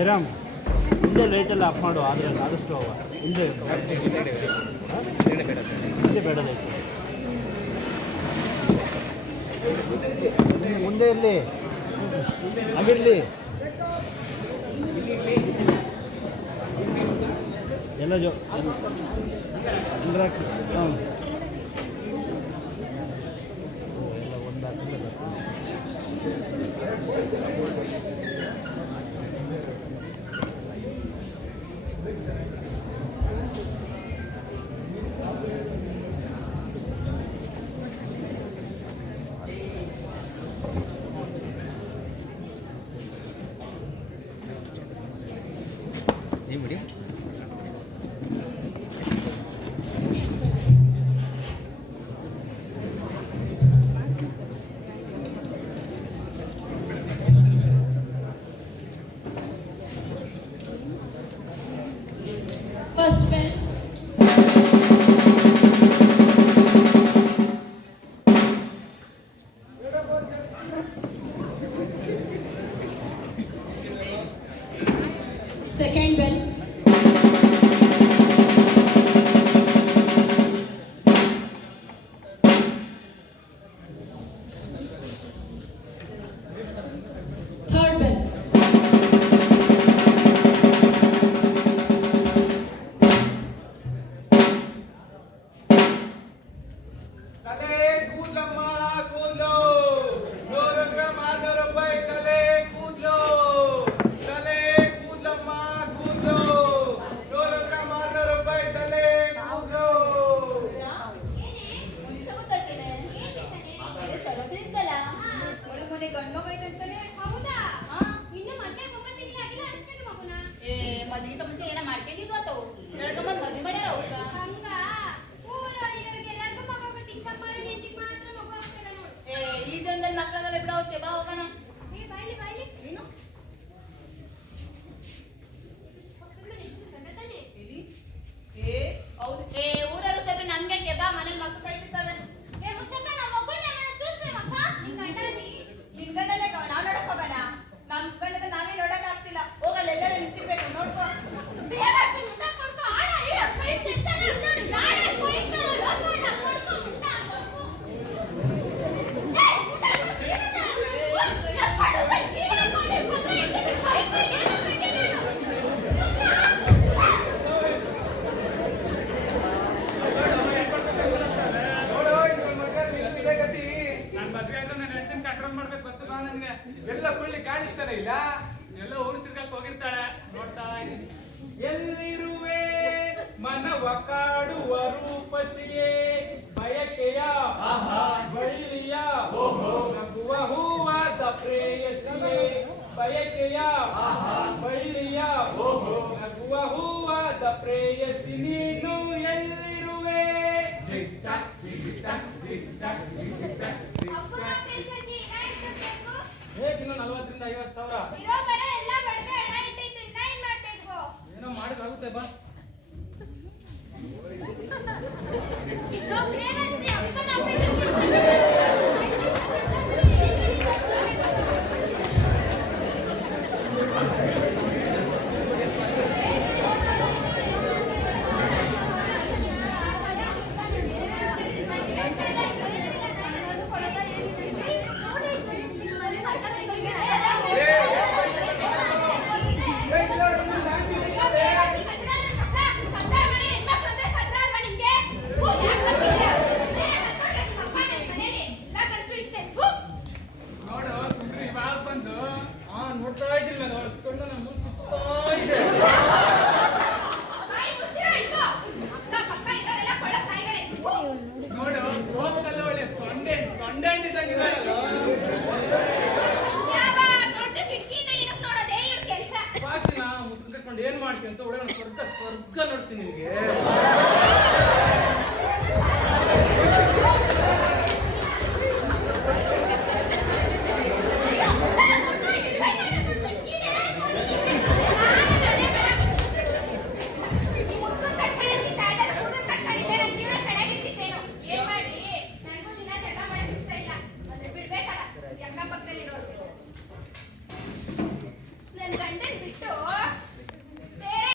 ಜಯರಾಮ್ ಹಿಂದೆ ಲೈಟೆಲ್ಲ ಆಫ್ ಮಾಡು. ಆದರೆ ಆದಷ್ಟು ಹಿಂದೆ ಹಿಂದೆ ಬೇಡದೈತೆ, ಮುಂದೆ ಇರಲಿ, ಆಗಿರಲಿ ಎಲ್ಲ ಎಲ್ಲರ ಹಾಂ ಎಲ್ಲ ಒಂದು ಹಾಕಿದ್ರೆ ಬಿಡಿ. First bell. Second bell. Third bell. ತಲೆ ಕೂದಲಮ್ಮ ಕೂದಲು 100 ಗ್ರಾಮ್ 600 ರೂಪಾಯಿ. ತಲೆ ಕೂದಲು, ತಲೆ ಕೂದಲಮ್ಮ ಕೂದಲು 100 ಗ್ರಾಮ್ 600 ರೂಪಾಯಿ. ತಲೆ ಕೂದಲು. ಮದ್ವಿಗಿಂತ ಮುಂಚೆ ಏನ ಮಾಡ್ಕೊಂಡಿದ್ವು ಆತವು ಹೇಳ್ಕೊಂಬಂದ್ ಮದ್ವಿ ಮಾಡ್ಯಾರ ಅವ್ಕ ಹಂಗ ಈ ಜನದಲ್ಲಿ ಮಕ್ಕಳಾಗಲ್ಲ ಬಿಡ ಹೋಗ್ತೇ ಬಾ ಹೋಗೋಣ. ಏನು ಏ ಹೌದು, ಏ ಊರರು ಸೇರಿ ನಮ್ಗೆ ಬಾ ಮನೇಲಿ ಮಕ್ಕಳು ಕಾಯ್ತಿರ್ತಾವೆ. ನಿನ್ ಗಂಡನೇ ನಾವ್ ನೋಡಕ್ ಹೋಗೋಣ. ನಮ್ ಗಂಡದ ನಾವೇ ನೋಡಕ್ ಆಗ್ತಿಲ್ಲ. ಹೋಗಲ್ಲ, ಎಲ್ಲರೂ ನಿಂತಿರ್ಬೇಕು ನೋಡ್ಕೋ. ಎಲ್ಲ ಕೊಳ್ಳಿ ಕಾಣಿಸ್ತಾನೆ ಇಲ್ಲ. ಎಲ್ಲ ಊರು ತಿರ್ಗಕ್ಕೆ ಹೋಗಿರ್ತಾಳೆ, ನೋಡ್ತಾ ಇದ್ದೀನಿ. ಎಲ್ಲಿರುವೆ ಮನವ ಕಾಡುವ ರೂಪಸಿಯೇ, ಬಯಕೆಯ ಬಳ್ಳಿಯ ನಗುವ ಹೂವಾದ ಪ್ರೇಯಸಿಯೇ. ಬಯಕೆಯ ಬಳ್ಳಿಯ ನಗುವ ಹೂವಾದ ಪ್ರೇಯಸಿ ನೀನು ಎಲ್ಲಿರುವೆ. ಜಿಗ್ ಚಾಕ್ ಜಿಗ್ ಚಾಕ್ ಜಿಗ್ ಚಾಕ್ ಜಿಗ್ ಚಾಕ್. ಹೇಗಿನ್ನು 40,000 ರಿಂದ 50,000 ಏನೋ ಮಾಡಿದ್ರೆ ಆಗುತ್ತೆ ಬಾ.